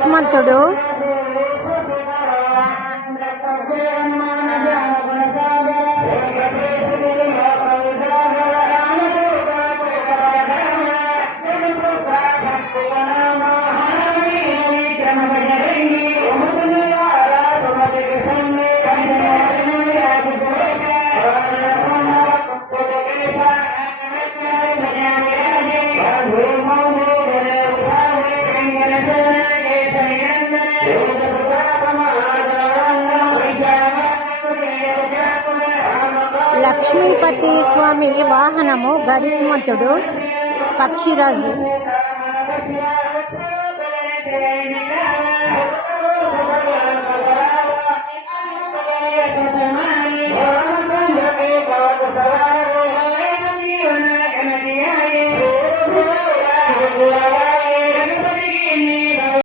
గరుత్మంతుడు లక్ష్మీపతి స్వామి వాహనము గరిమంతుడు పక్షిరాజు.